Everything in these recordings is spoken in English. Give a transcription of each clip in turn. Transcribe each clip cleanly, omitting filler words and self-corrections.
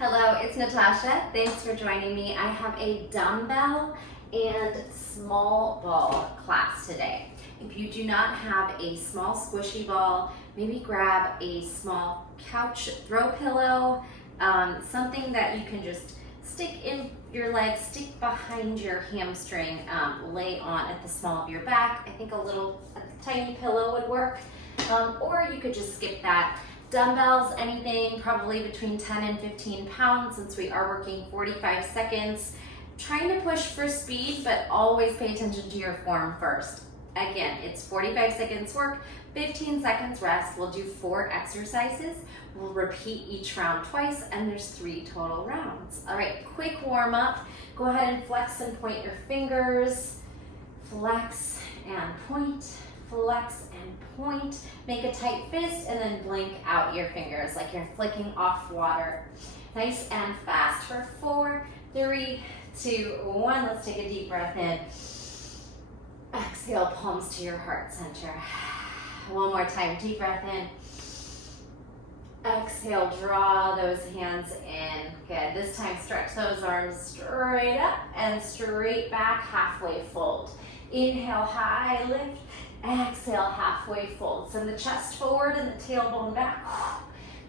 Hello, it's Natasha. Thanks for joining me. I have a dumbbell and small ball class today. If you do not have a small squishy ball, maybe grab a small couch throw pillow, something that you can just stick in your legs, stick behind your hamstring, lay on at the small of your back. I think a tiny pillow would work, or you could just skip that. Dumbbells, anything probably between 10 and 15 pounds, since we are working 45 seconds. Trying to push for speed, but always pay attention to your form first. Again, it's 45 seconds work, 15 seconds rest. We'll do 4 exercises. We'll repeat each round twice, and there's 3 total rounds. All right, quick warm up. Go ahead and flex and point your fingers. Flex and point, flex and point. Make a tight fist and then blink out your fingers like you're flicking off water. Nice and fast for 4, 3, 2, 1. Let's take a deep breath in. Exhale, palms to your heart center. One more time, deep breath in. Exhale, draw those hands in. Good. This time, stretch those arms straight up and straight back, halfway fold. Inhale, high lift. Exhale, halfway fold. Send the chest forward and the tailbone back.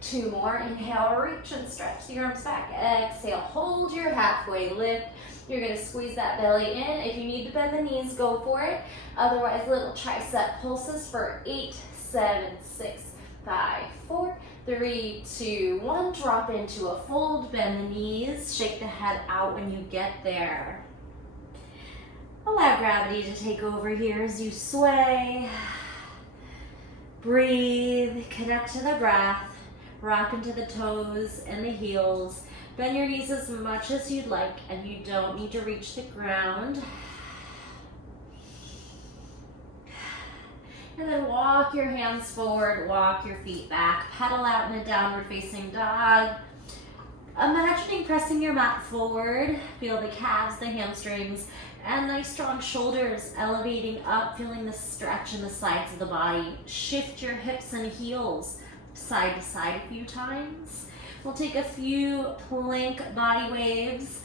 2 more. Inhale, reach and stretch the arms back. Exhale, hold your halfway lift. You're going to squeeze that belly in. If you need to bend the knees, go for it. Otherwise, little tricep pulses for 8, 7, 6, 5, 4, 3, 2, 1. Drop into a fold, bend the knees, shake the head out when you get there. Allow gravity to take over here as you sway. Breathe, connect to the breath, rock into the toes and the heels. Bend your knees as much as you'd like, and you don't need to reach the ground. And then walk your hands forward, walk your feet back, pedal out in a downward facing dog. Imagining pressing your mat forward, feel the calves, the hamstrings, and nice strong shoulders elevating up, feeling the stretch in the sides of the body. Shift your hips and heels side to side a few times. We'll take a few plank body waves.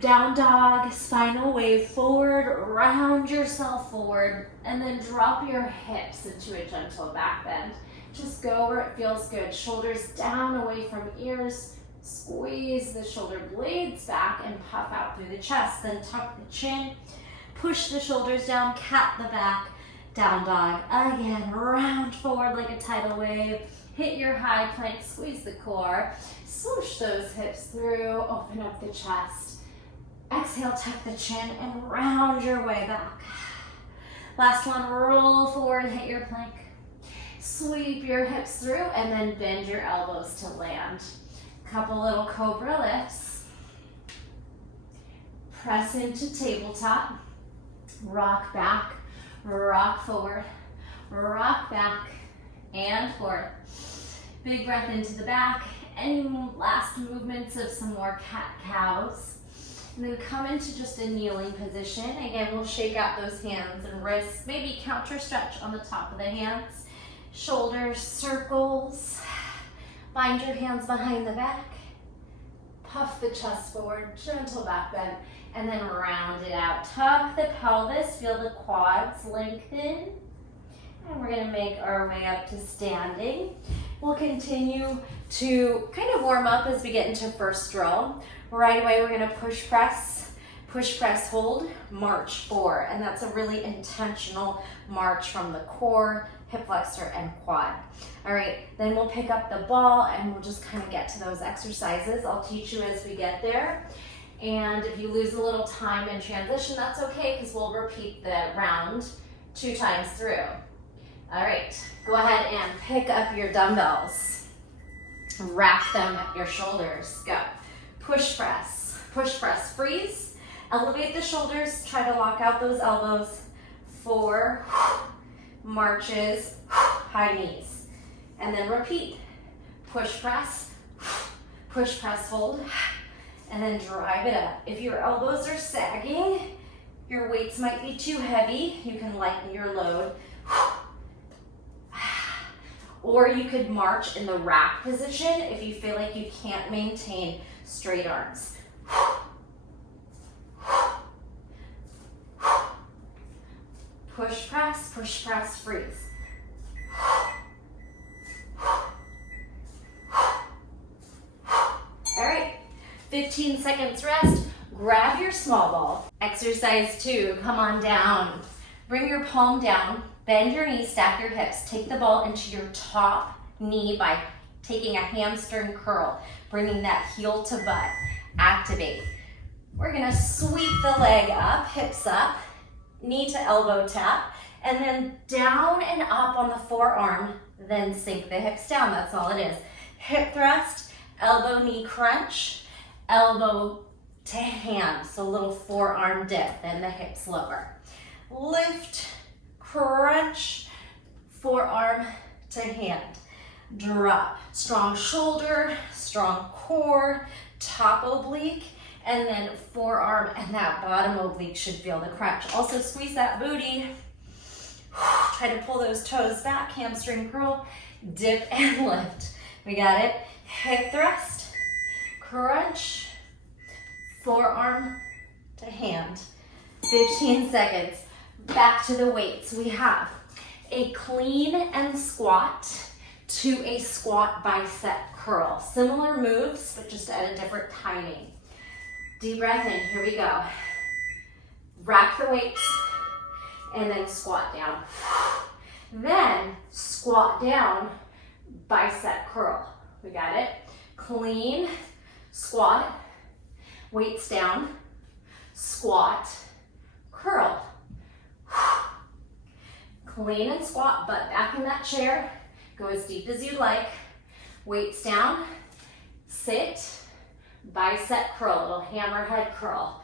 Down dog, spinal wave forward, round yourself forward, and then drop your hips into a gentle back bend. Just go where it feels good. Shoulders down away from ears. Squeeze the shoulder blades back and puff out through the chest. Then tuck the chin, push the shoulders down, cat the back, down dog. Again, round forward like a tidal wave. Hit your high plank, squeeze the core. Swoosh those hips through, open up the chest. Exhale, tuck the chin and round your way back. Last one, roll forward, hit your plank. Sweep your hips through and then bend your elbows to land. Couple little cobra lifts. Press into tabletop. Rock back, rock forward, rock back and forward. Big breath into the back. Any last movements of some more cat-cows. And then come into just a kneeling position. Again, we'll shake out those hands and wrists. Maybe counter stretch on the top of the hands. Shoulders, circles. Bind your hands behind the back. Puff the chest forward, gentle back bend, and then round it out. Tuck the pelvis, feel the quads lengthen. And we're gonna make our way up to standing. We'll continue to kind of warm up as we get into first drill. Right away, we're gonna push, press, hold, march 4. And that's a really intentional march from the core, hip flexor, and quad. All right, then we'll pick up the ball and we'll just kind of get to those exercises. I'll teach you as we get there. And if you lose a little time in transition, that's okay, because we'll repeat the round 2 times through. All right, go ahead and pick up your dumbbells. Wrap them at your shoulders. Go. Push, press, freeze. Elevate the shoulders, try to lock out those elbows. 4 marches, high knees. And then repeat. Push, press, hold, and then drive it up. If your elbows are sagging, your weights might be too heavy, you can lighten your load. Or you could march in the rack position if you feel like you can't maintain straight arms. Push, press, freeze. All right, 15 seconds rest. Grab your small ball. Exercise 2, come on down. Bring your palm down, bend your knees, stack your hips. Take the ball into your top knee by taking a hamstring curl, bringing that heel to butt. Activate. We're gonna sweep the leg up, hips up, knee to elbow tap, and then down and up on the forearm, then sink the hips down. That's all it is. Hip thrust, elbow knee crunch, elbow to hand, so a little forearm dip, then the hips lower. Lift, crunch, forearm to hand. Drop. Strong shoulder, strong core, top oblique, and then forearm and that bottom oblique should feel the crunch. Also squeeze that booty. Try to pull those toes back, hamstring curl, dip and lift. We got it. Hip thrust, crunch, forearm to hand. 15 seconds. Back to the weights. We have a clean and squat to a squat bicep curl. Similar moves, but just at a different timing. Deep breath in, here we go. Rack the weights and then squat down. Then squat down, bicep curl. We got it? Clean, squat, weights down, squat, curl. Clean and squat, butt back in that chair. Go as deep as you like. Weights down, sit, bicep curl, little hammerhead curl.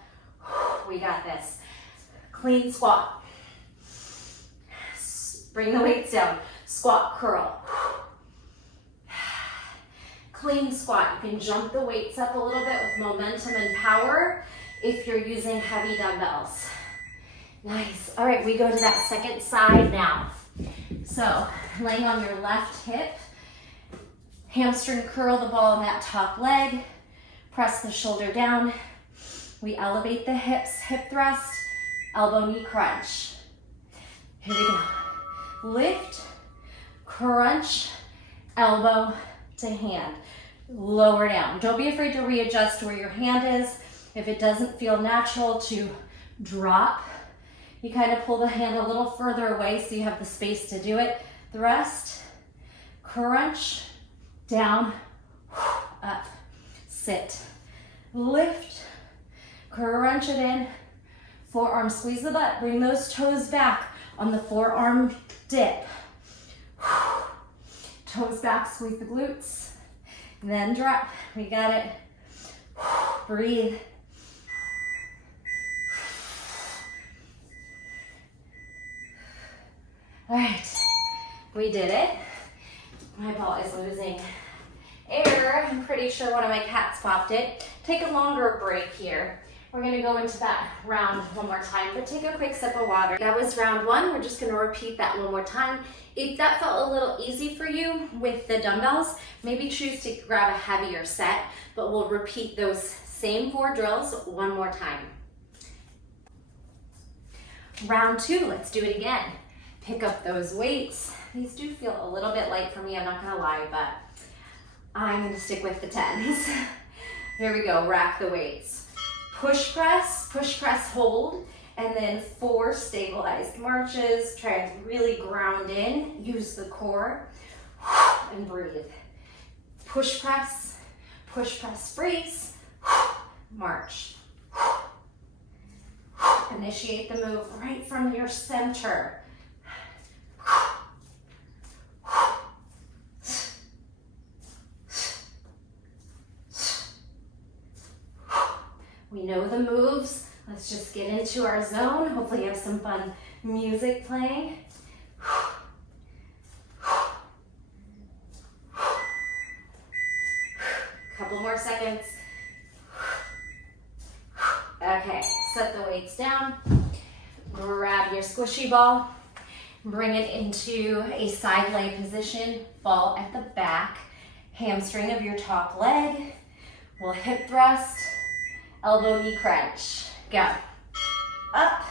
We got this. Clean squat. Bring the weights down. Squat, curl. Clean squat. You can jump the weights up a little bit with momentum and power if you're using heavy dumbbells. Nice. All right, we go to that second side now. So, laying on your left hip, hamstring curl the ball on that top leg, press the shoulder down. We elevate the hips, hip thrust, elbow knee crunch. Here we go. Lift, crunch, elbow to hand. Lower down. Don't be afraid to readjust where your hand is. If it doesn't feel natural to drop, you kind of pull the hand a little further away so you have the space to do it. Thrust, crunch, down, up, sit. Lift, crunch it in, forearm squeeze the butt, bring those toes back on the forearm dip. Toes back, squeeze the glutes, then drop. We got it. Breathe. All right, we did it. My ball is losing air. I'm pretty sure one of my cats popped it. Take a longer break here. We're gonna go into that round one more time, but take a quick sip of water. That was round 1. We're just gonna repeat that one more time. If that felt a little easy for you with the dumbbells, maybe choose to grab a heavier set, but we'll repeat those same 4 drills one more time. Round 2, let's do it again. Pick up those weights. These do feel a little bit light for me, I'm not gonna lie, but I'm gonna stick with the 10s. Here we go, rack the weights. Push, press, hold, and then 4 stabilized marches. Try and really ground in, use the core, and breathe. Push, press, freeze, march. Initiate the move right from your center. We know the moves. Let's just get into our zone. Hopefully you have some fun music playing. Couple more seconds. Okay, set the weights down. Grab your squishy ball Bring it into a side lay position, ball at the back, hamstring of your top leg. We'll hip thrust, elbow knee crunch. Go. Up,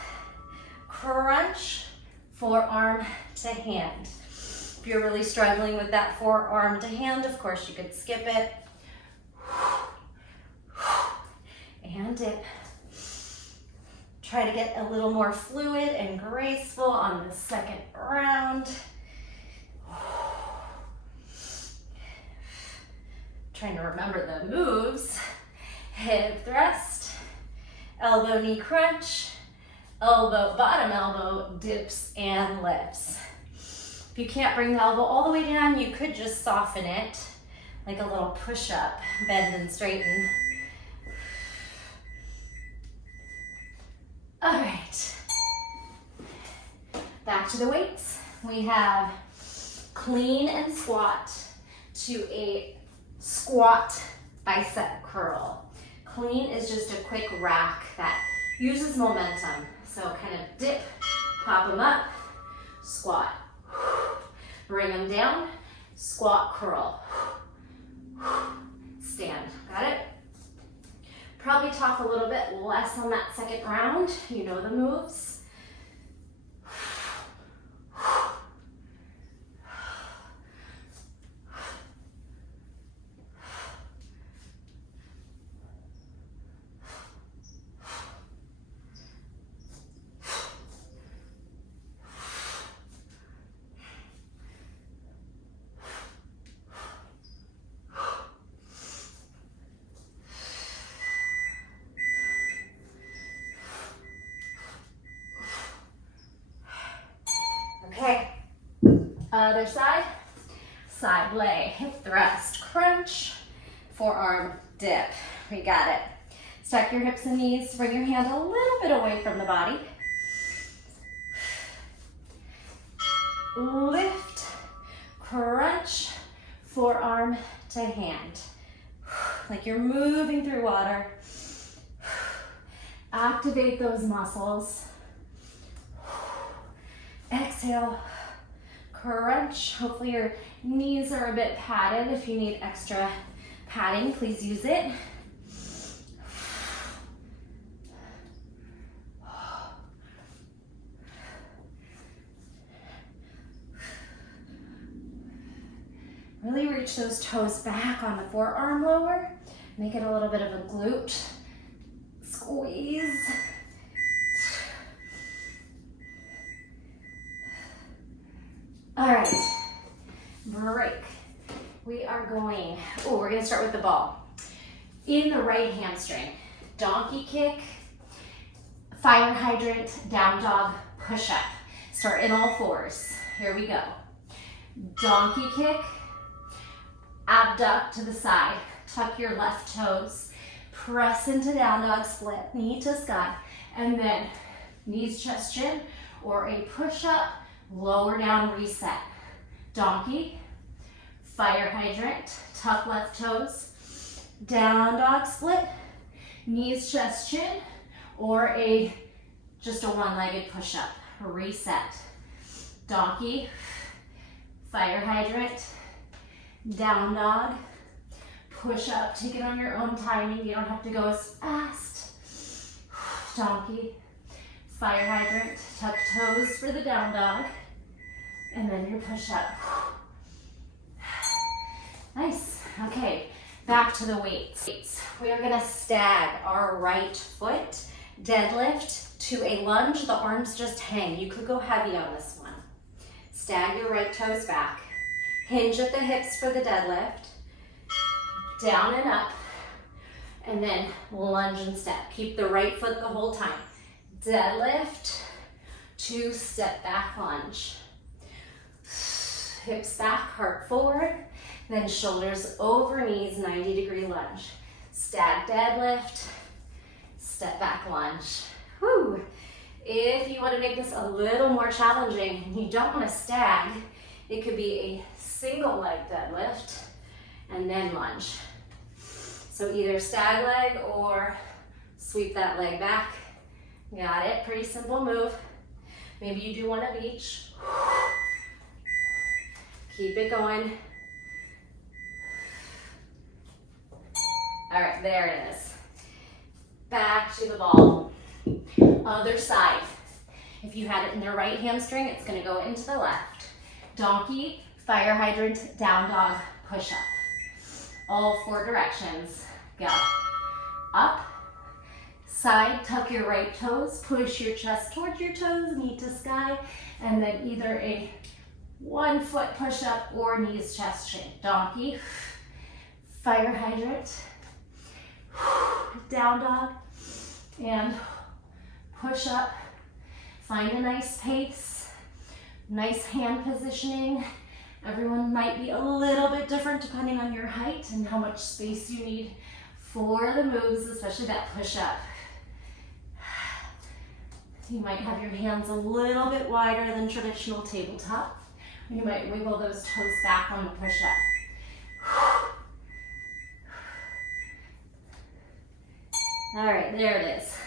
crunch, forearm to hand. If you're really struggling with that forearm to hand, of course you could skip it. And dip. Try to get a little more fluid and graceful on the second round. Trying to remember the moves. Hip thrust, elbow knee crunch, elbow, bottom elbow dips and lifts. If you can't bring the elbow all the way down, you could just soften it like a little push-up, bend and straighten. All right, back to the weights. We have clean and squat to a squat bicep curl. Clean is just a quick rack that uses momentum. So kind of dip, pop them up, squat, bring them down, squat, curl, stand. Got it? Probably talk a little bit less on that second round. You know the moves. Okay, other side, side lay, hip thrust, crunch, forearm dip. We got it. Stack your hips and knees, bring your hand a little bit away from the body. Lift, crunch, forearm to hand. Like you're moving through water. Activate those muscles. Exhale, crunch. Hopefully your knees are a bit padded. If you need extra padding, please use it. Really reach those toes back on the forearm lower. Make it a little bit of a glute squeeze. All right, break. We are going, we're gonna start with the ball. In the right hamstring, donkey kick, fire hydrant, down dog, push up. Start in all fours. Here we go. Donkey kick, abduct to the side, tuck your left toes, press into down dog split, knee to sky, and then knees, chest, chin, or a push up, lower down, reset. Donkey, fire hydrant, tuck left toes, down dog split, knees, chest, chin, or just a one-legged push up. Reset. Donkey, fire hydrant, down dog, push up, take it on your own timing. You don't have to go as fast. Donkey, fire hydrant, tuck toes for the down dog, and then your push up. Nice. Okay, back to the weights. We are gonna stag our right foot, deadlift to a lunge. The arms just hang. You could go heavy on this one. Stag your right toes back. Hinge at the hips for the deadlift. Down and up. And then lunge and step. Keep the right foot the whole time. Deadlift to step back lunge. Hips back, heart forward. Then shoulders over knees, 90-degree lunge. Stag deadlift, step back lunge. Whew. If you want to make this a little more challenging and you don't want to stag, it could be a single leg deadlift and then lunge. So either stag leg or sweep that leg back. Got it? Pretty simple move. Maybe you do one of each. Keep it going. All right, there it is. Back to the ball. Other side. If you had it in the right hamstring, it's gonna go into the left. Donkey, fire hydrant, down dog, push up. All 4 directions. Go. Up, side, tuck your right toes, push your chest towards your toes, knee to sky, and then either a 1 foot push up or knees chest shake. Donkey, fire hydrant, down dog, and push up. Find a nice pace, nice hand positioning. Everyone might be a little bit different depending on your height and how much space you need for the moves, especially that push up. You might have your hands a little bit wider than traditional tabletop. You might wiggle those toes back on the push up. All right, there it is.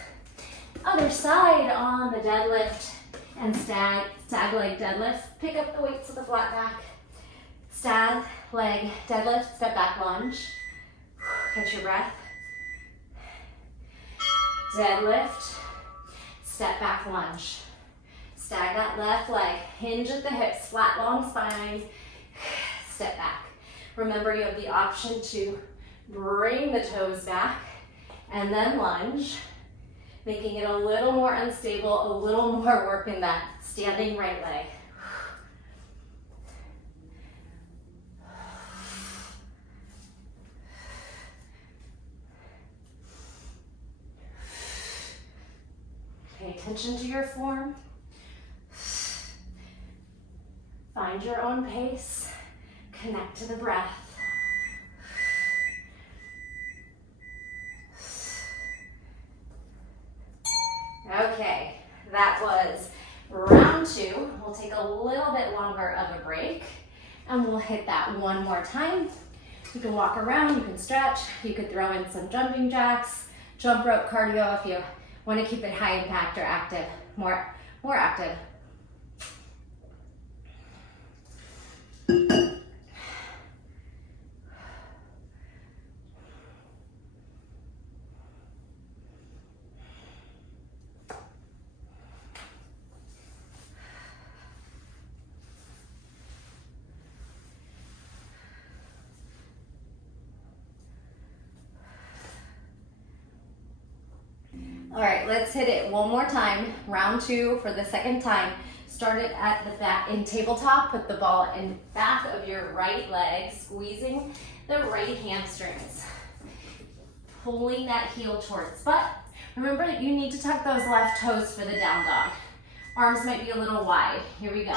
Other side on the deadlift and stag leg deadlift. Pick up the weights with a flat back. Stag leg deadlift, step back lunge. Catch your breath. Deadlift, step back lunge. Stag that left leg, hinge at the hips, flat long spine, step back. Remember, you have the option to bring the toes back and then lunge, making it a little more unstable, a little more work in that standing right leg. Pay attention to your form. Find your own pace. Connect to the breath. Okay, that was round 2. We'll take a little bit longer of a break and we'll hit that one more time. You can walk around, you can stretch, you could throw in some jumping jacks, jump rope cardio if you want to keep it high impact or active, more active. All right, let's hit it one more time. Round 2 for the second time. Start it at the back in tabletop. Put the ball in back of your right leg, squeezing the right hamstrings. Pulling that heel towards butt. Remember that you need to tuck those left toes for the down dog. Arms might be a little wide. Here we go.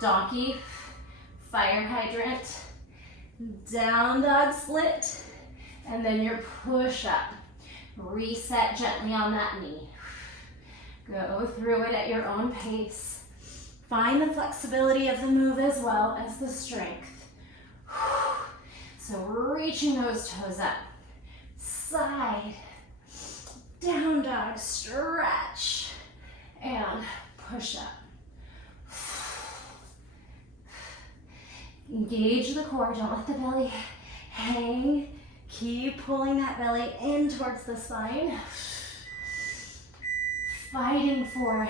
Donkey, fire hydrant, down dog split, and then your push up. Reset gently on that knee. Go through it at your own pace. Find the flexibility of the move as well as the strength. So reaching those toes up. Side, down dog, stretch, and push up. Engage the core, don't let the belly hang. Keep pulling that belly in towards the spine. Fighting for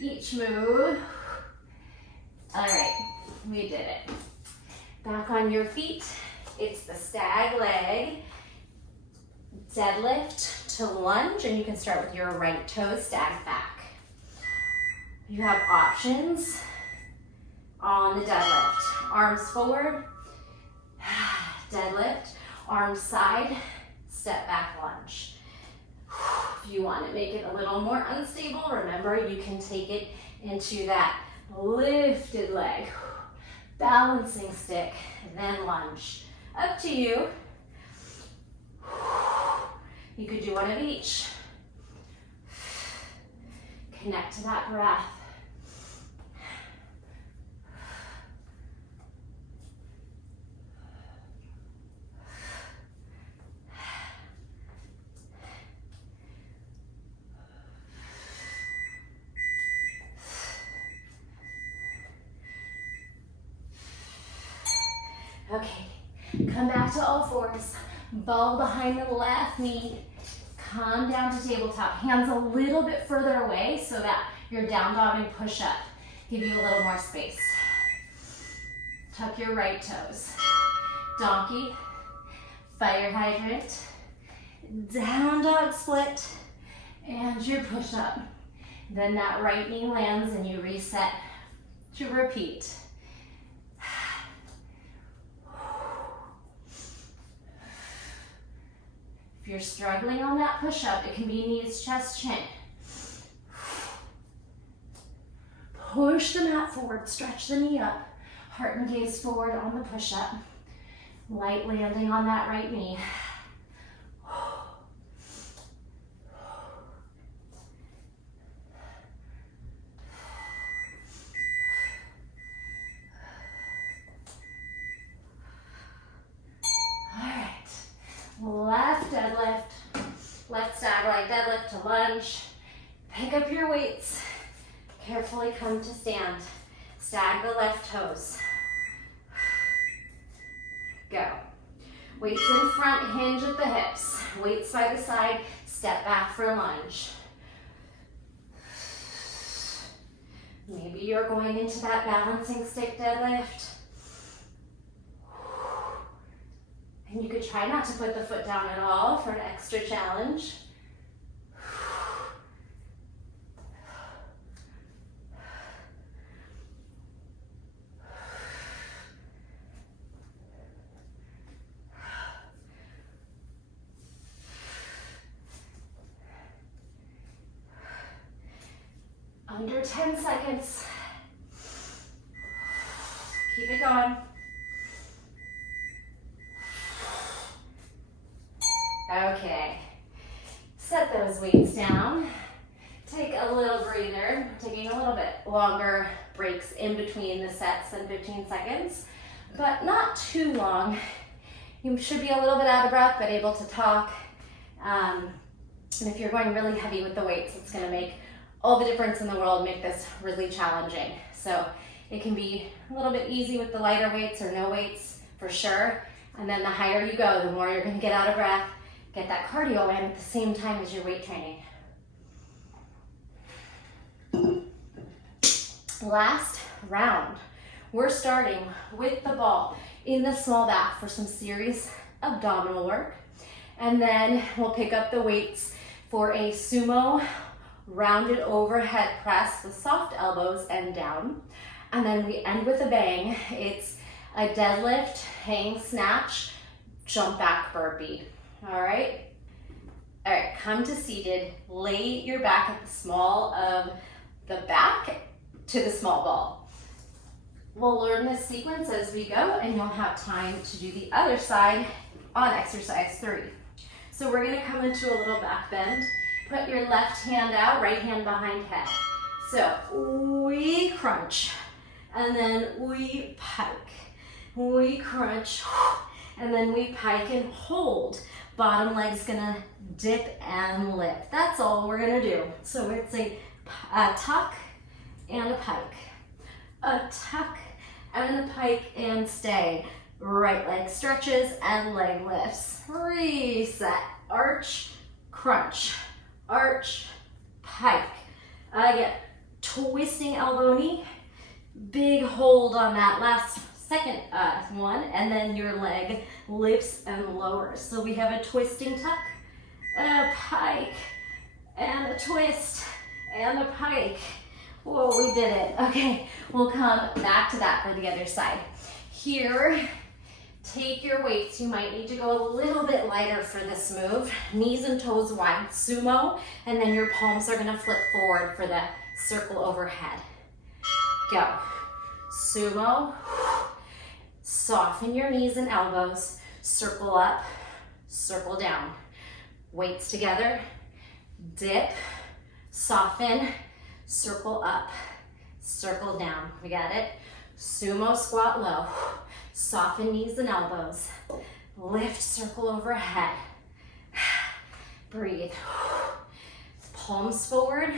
each move. All right, we did it. Back on your feet. It's the stag leg. Deadlift to lunge, and you can start with your right toe, stag back. You have options on the deadlift. Arms forward, deadlift. Arms side, step back lunge. If you want to make it a little more unstable, remember you can take it into that lifted leg, balancing stick, then lunge. Up to you. You could do one of each. Connect to that breath. Come back to all fours. Ball behind the left knee. Come down to tabletop. Hands a little bit further away so that your down dog and push up. Give you a little more space. Tuck your right toes. Donkey, fire hydrant, down dog split, and your push up. Then that right knee lands and you reset to repeat. If you're struggling on that push up, it can be knees, chest, chin. Push the mat forward, stretch the knee up. Heart and gaze forward on the push up. Light landing on that right knee. Left deadlift, left stag leg deadlift to lunge. Pick up your weights. Carefully come to stand. Stag the left toes. Go. Weights in front, hinge at the hips. Weights by the side, step back for lunge. Maybe you're going into that balancing stick deadlift. And you could try not to put the foot down at all for an extra challenge. Under 10 seconds. Keep it going. Okay, set those weights down. Take a little breather, taking a little bit longer breaks in between the sets than 15 seconds, but not too long. You should be a little bit out of breath, but able to talk. And if you're going really heavy with the weights, it's gonna make all the difference in the world, make this really challenging. So it can be a little bit easy with the lighter weights or no weights for sure. And then the higher you go, the more you're gonna get out of breath. Get that cardio in at the same time as your weight training. Last round, we're starting with the ball in the small back for some serious abdominal work. And then we'll pick up the weights for a sumo rounded overhead press with soft elbows and down. And then we end with a bang. It's a deadlift, hang snatch, jump back burpee. All right, come to seated. Lay your back at the small of the back to the small ball. We'll learn this sequence as we go, and you'll have time to do the other side on exercise 3. So we're gonna come into a little back bend. Put your left hand out, right hand behind head. So we crunch, and then we pike. We crunch, and then we pike and hold. Bottom leg's gonna dip and lift. That's all we're gonna do. So it's a tuck and a pike. A tuck and a pike and stay. Right leg stretches and leg lifts. Reset. Arch, crunch. Arch, pike. Again, twisting elbow knee. Big hold on that last second one, and then your leg lifts and lowers. So we have a twisting tuck, a pike, and a twist, and a pike. Whoa, we did it. Okay, we'll come back to that for the other side. Here, take your weights. You might need to go a little bit lighter for this move. Knees and toes wide, sumo, and then your palms are gonna flip forward for the circle overhead. Go. Sumo. Soften your knees and elbows. Circle up, circle down. Weights together. Dip, soften, circle up, circle down. We got it? Sumo squat low. Soften knees and elbows. Lift, circle overhead. Breathe. Palms forward,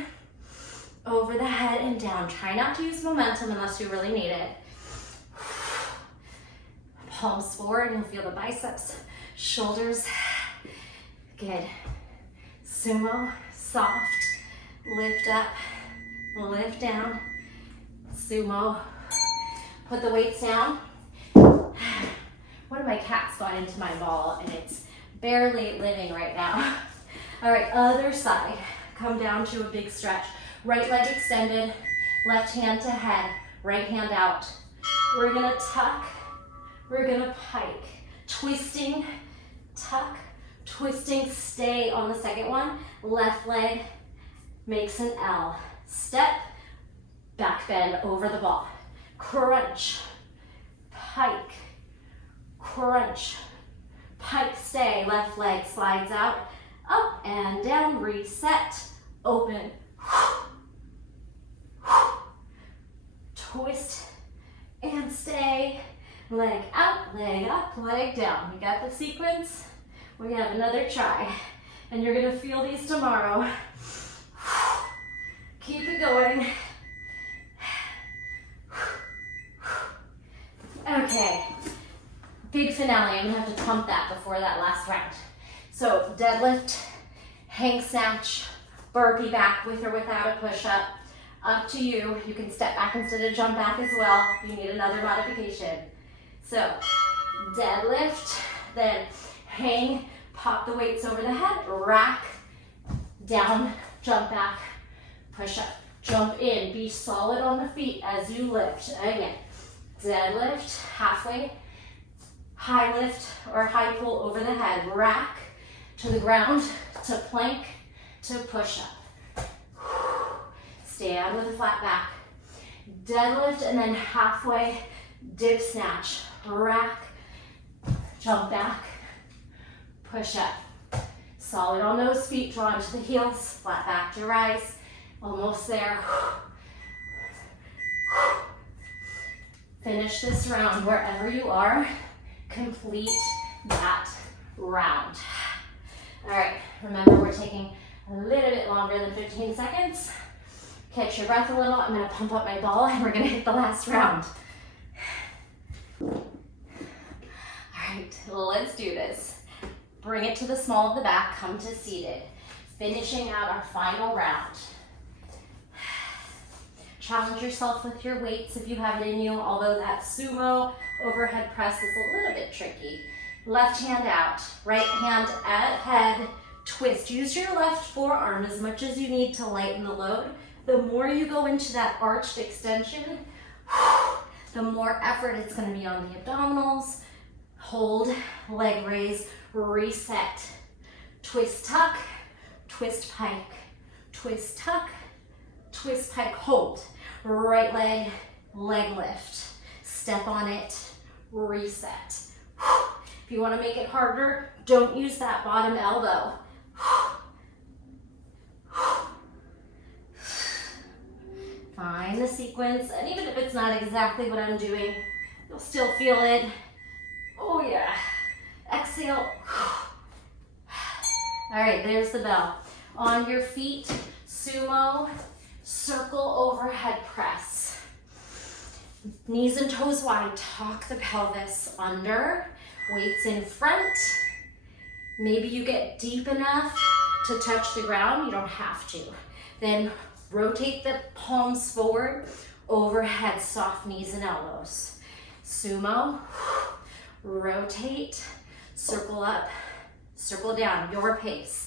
over the head and down. Try not to use momentum unless you really need it. Palms forward and feel the biceps, shoulders. Good. Sumo, soft. Lift up, lift down. Sumo. Put the weights down. One of my cats got into my ball and it's barely living right now. All right, other side. Come down to a big stretch. Right leg extended, left hand to head, right hand out. We're gonna tuck, we're gonna pike. Twisting, tuck, twisting, stay on the second one. Left leg makes an L. Step, back bend over the ball. Crunch, pike, crunch, pike, stay. Left leg slides out, up and down, reset, open. Twist and stay. Leg out, leg up, leg down. You got the sequence? We have another try. And you're gonna feel these tomorrow. Keep it going. Okay, big finale. I'm gonna have to pump that before that last round. So deadlift, hang snatch, burpee back with or without a push-up. Up to you. You can step back instead of jump back as well. You need another modification. So deadlift, then hang, pop the weights over the head, rack, down, jump back, push up, jump in. Be solid on the feet as you lift. Again, deadlift, halfway, high lift or high pull over the head, rack to the ground, to plank, to push up. Stand with a flat back. Deadlift and then halfway dip snatch. Rack, jump back, push up. Solid on those feet, draw into the heels, flat back to rise. Almost there. Finish this round wherever you are. Complete that round. All right, remember we're taking a little bit longer than 15 seconds. Catch your breath a little. I'm gonna pump up my ball and we're gonna hit the last round. All right, let's do this. Bring it to the small of the back, come to seated. Finishing out our final round. Challenge yourself with your weights if you have it in you, although that sumo overhead press is a little bit tricky. Left hand out, right hand at head, twist. Use your left forearm as much as you need to lighten the load. The more you go into that arched extension, the more effort it's going to be on the abdominals. Hold, leg raise, reset. Twist, tuck, twist, pike. Twist, tuck, twist, pike, hold. Right leg, leg lift. Step on it, reset. If you want to make it harder, don't use that bottom elbow. Find the sequence, and even if it's not exactly what I'm doing, you'll still feel it. Oh yeah. Exhale. All right, there's the bell. On your feet, sumo, circle overhead press. Knees and toes wide, tuck the pelvis under, weights in front. Maybe you get deep enough to touch the ground, you don't have to. Then rotate the palms forward, overhead, soft knees and elbows. Sumo, rotate, circle up, circle down, your pace.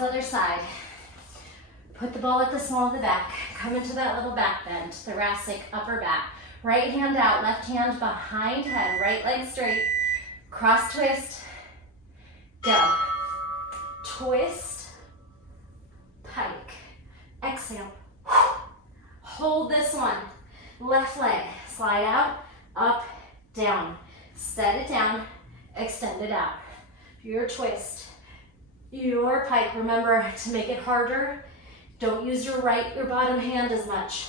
Other side. Put the ball at the small of the back. Come into that little back bend, thoracic upper back. Right hand out, left hand behind head, right leg straight. Cross twist. Go. Twist. Pike. Exhale. Hold this one. Left leg, slide out, up, down. Set it down, extend it out. Your twist, your pike. Remember to make it harder. Don't use your bottom hand as much.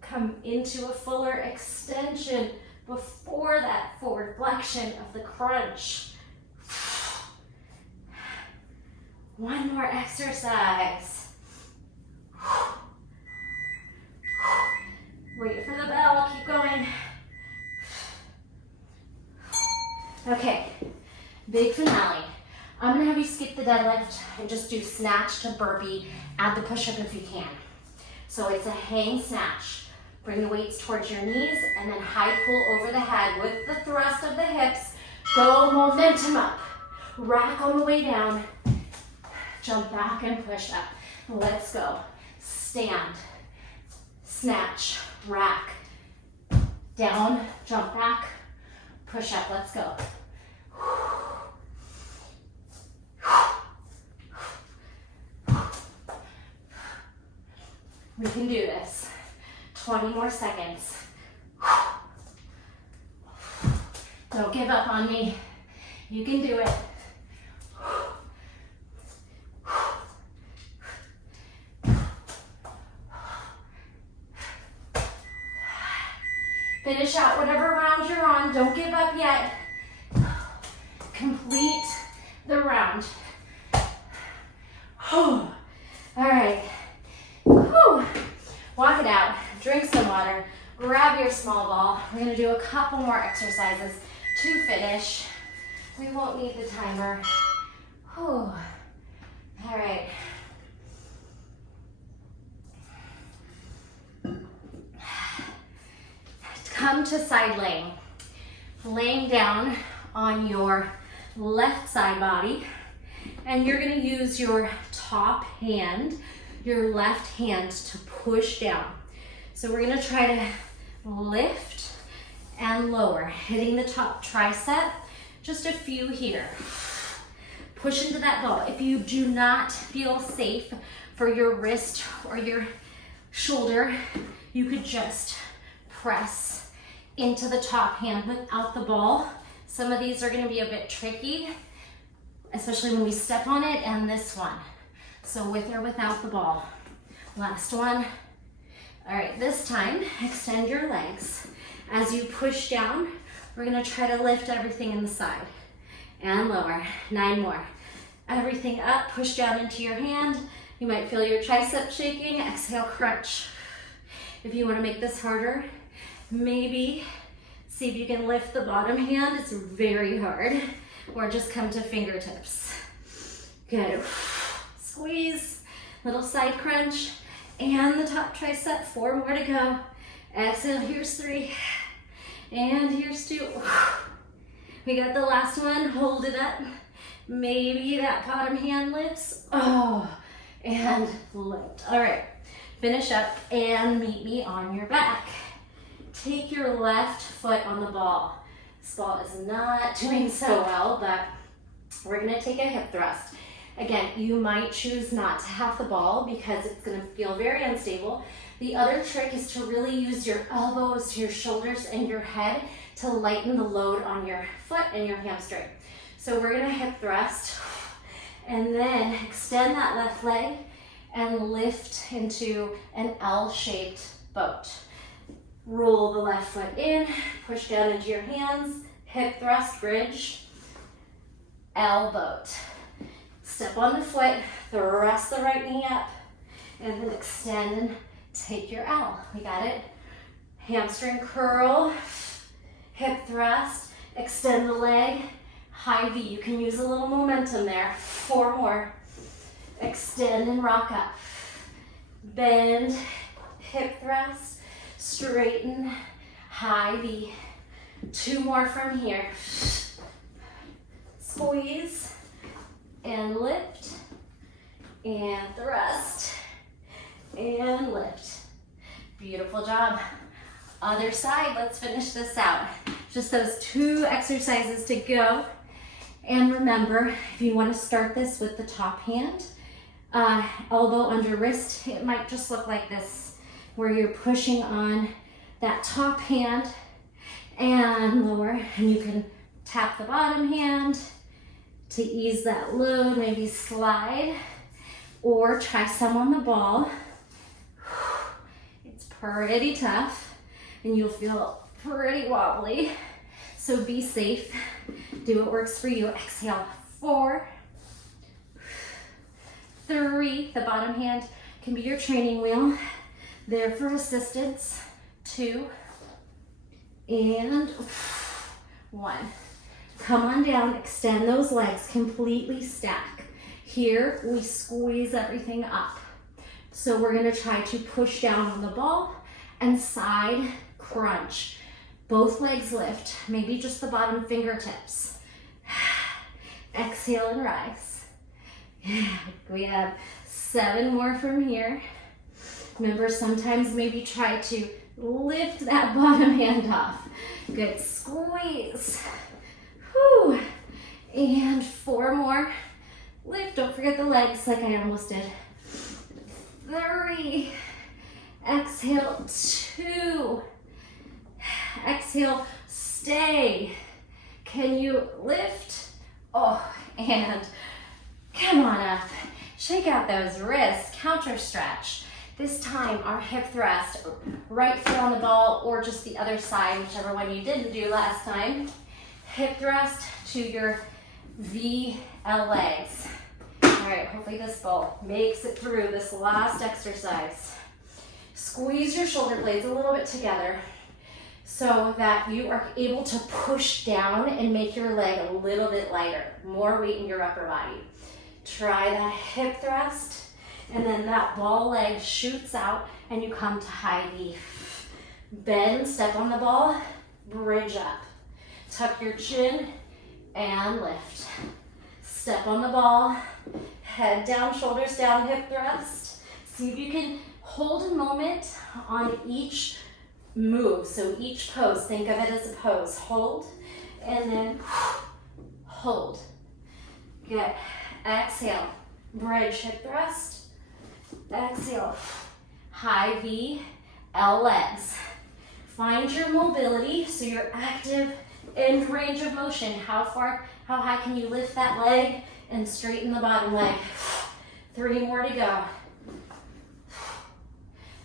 Come into a fuller extension before that forward flexion of the crunch. One more exercise. Wait for the bell, keep going. Okay, big finale. I'm gonna have you skip the deadlift and just do snatch to burpee, add the push-up if you can. So it's a hang snatch. Bring the weights towards your knees and then high pull over the head with the thrust of the hips. Go momentum up. Rack on the way down. Jump back and push up. Let's go. Stand, snatch, rack, down, jump back, push up. Let's go. We can do this. 20 more seconds. Don't give up on me. You can do it. Finish out whatever round you're on. Don't give up yet. Complete the round. All right. Whew. Walk it out. Drink some water. Grab your small ball. We're going to do a couple more exercises to finish. We won't need the timer. Whew. All right. Come to side laying. Laying down on your left side body, and you're going to use your top hand, your left hand, to push down. So we're going to try to lift and lower, hitting the top tricep, just a few here. Push into that ball. If you do not feel safe for your wrist or your shoulder, you could just press into the top hand without the ball. Some of these are going to be a bit tricky, especially when we step on it, and this one. So with or without the ball. Last one. All right, this time, extend your legs. As you push down, we're going to try to lift everything in the side and lower. 9 more. Everything up, push down into your hand. You might feel your tricep shaking. Exhale, crunch. If you want to make this harder, maybe see if you can lift the bottom hand. It's very hard. Or just come to fingertips. Good. Squeeze. Little side crunch. And the top tricep. 4 more to go. Exhale. Here's 3. And here's 2. We got the last one. Hold it up. Maybe that bottom hand lifts. Oh, and lift. All right. Finish up and meet me on your back. Take your left foot on the ball. This ball is not doing so well, but we're going to take a hip thrust. Again, you might choose not to have the ball because it's going to feel very unstable. The other trick is to really use your elbows, your shoulders, and your head to lighten the load on your foot and your hamstring. So we're going to hip thrust and then extend that left leg and lift into an L-shaped boat. Roll the left foot in, push down into your hands, hip thrust, bridge, L boat. Step on the foot, thrust the right knee up, and then extend and take your L. We got it? Hamstring curl, hip thrust, extend the leg, high V. You can use a little momentum there. 4 more. Extend and rock up. Bend, hip thrust, straighten, high V. 2 more from here. Squeeze and lift and thrust and lift. Beautiful job. Other side, let's finish this out. Just those 2 exercises to go. And remember, if you want to start this with the top hand, elbow under wrist. It might just look like this, where you're pushing on that top hand and lower, and you can tap the bottom hand to ease that load, maybe slide, or try some on the ball. It's pretty tough, and you'll feel pretty wobbly, so be safe. Do what works for you. Exhale, 4, 3, the bottom hand can be your training wheel, there for assistance, 2, and 1. Come on down, extend those legs, completely stack. Here, we squeeze everything up. So we're gonna try to push down on the ball and side crunch. Both legs lift, maybe just the bottom fingertips. Exhale and rise. We have 7 more from here. Remember, sometimes maybe try to lift that bottom hand off. Good, squeeze. Whew. And 4 more. Lift, don't forget the legs like I almost did. 3. Exhale, 2. Exhale, stay. Can you lift? Oh, and come on up. Shake out those wrists, counter stretch. This time, our hip thrust, right foot on the ball or just the other side, whichever one you didn't do last time. Hip thrust to your VL legs. All right, hopefully this ball makes it through this last exercise. Squeeze your shoulder blades a little bit together so that you are able to push down and make your leg a little bit lighter, more weight in your upper body. Try that hip thrust, and then that ball leg shoots out and you come to high V. Bend, step on the ball, bridge up. Tuck your chin and lift. Step on the ball, head down, shoulders down, hip thrust. See if you can hold a moment on each move. So each pose, think of it as a pose. Hold, and then hold. Good. Exhale, bridge, hip thrust. Exhale, high V, L legs. Find your mobility, so you're active in range of motion. How high can you lift that leg and straighten the bottom leg? 3 more to go.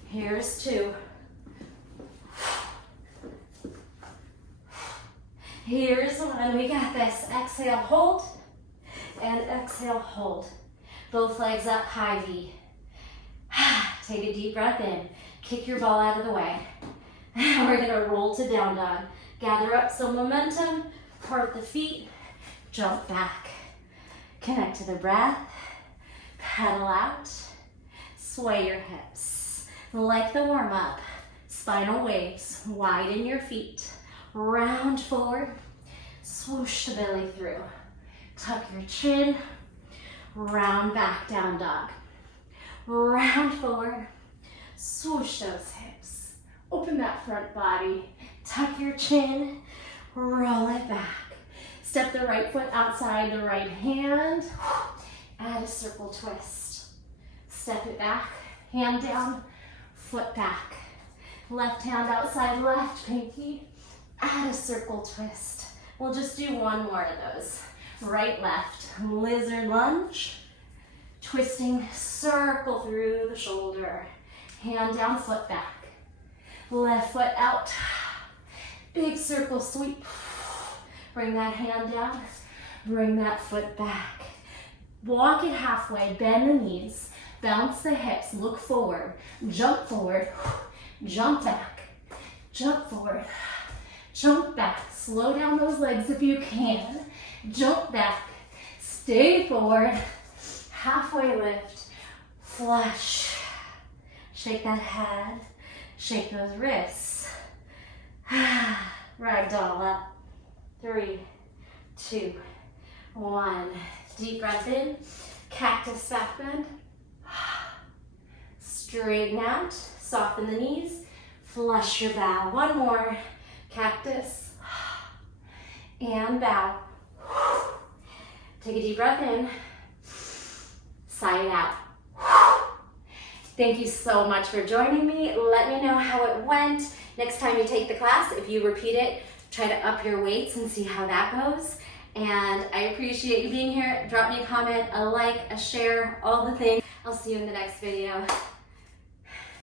Here's 2. Here's 1. We got this. Exhale, hold, and exhale, hold. Both legs up, high V. Take a deep breath in. Kick your ball out of the way. We're gonna roll to down dog. Gather up some momentum, part the feet, jump back. Connect to the breath, pedal out, sway your hips. Like the warm up, spinal waves, widen your feet, round forward, swoosh the belly through. Tuck your chin, round back, down dog. Round forward, swoosh those hips. Open that front body, tuck your chin, roll it back. Step the right foot outside the right hand, add a circle twist. Step it back, hand down, foot back. Left hand outside left pinky, add a circle twist. We'll just do 1 more of those. Right, left, lizard lunge. Twisting, circle through the shoulder. Hand down, foot back. Left foot out. Big circle sweep. Bring that hand down. Bring that foot back. Walk it halfway, bend the knees. Bounce the hips, look forward. Jump forward. Jump back. Jump forward. Jump back. Slow down those legs if you can. Jump back. Stay forward. Halfway lift, flush. Shake that head, shake those wrists. Ragdoll up. 3, 2, 1. Deep breath in, cactus back bend. Straighten out, soften the knees, flush your bow. 1 more, cactus, and bow. Take a deep breath in. Side out. Thank you so much for joining me. Let me know how it went. Next time you take the class, if you repeat it, try to up your weights and see how that goes. And I appreciate you being here. Drop me a comment, a like, a share, all the things. I'll see you in the next video.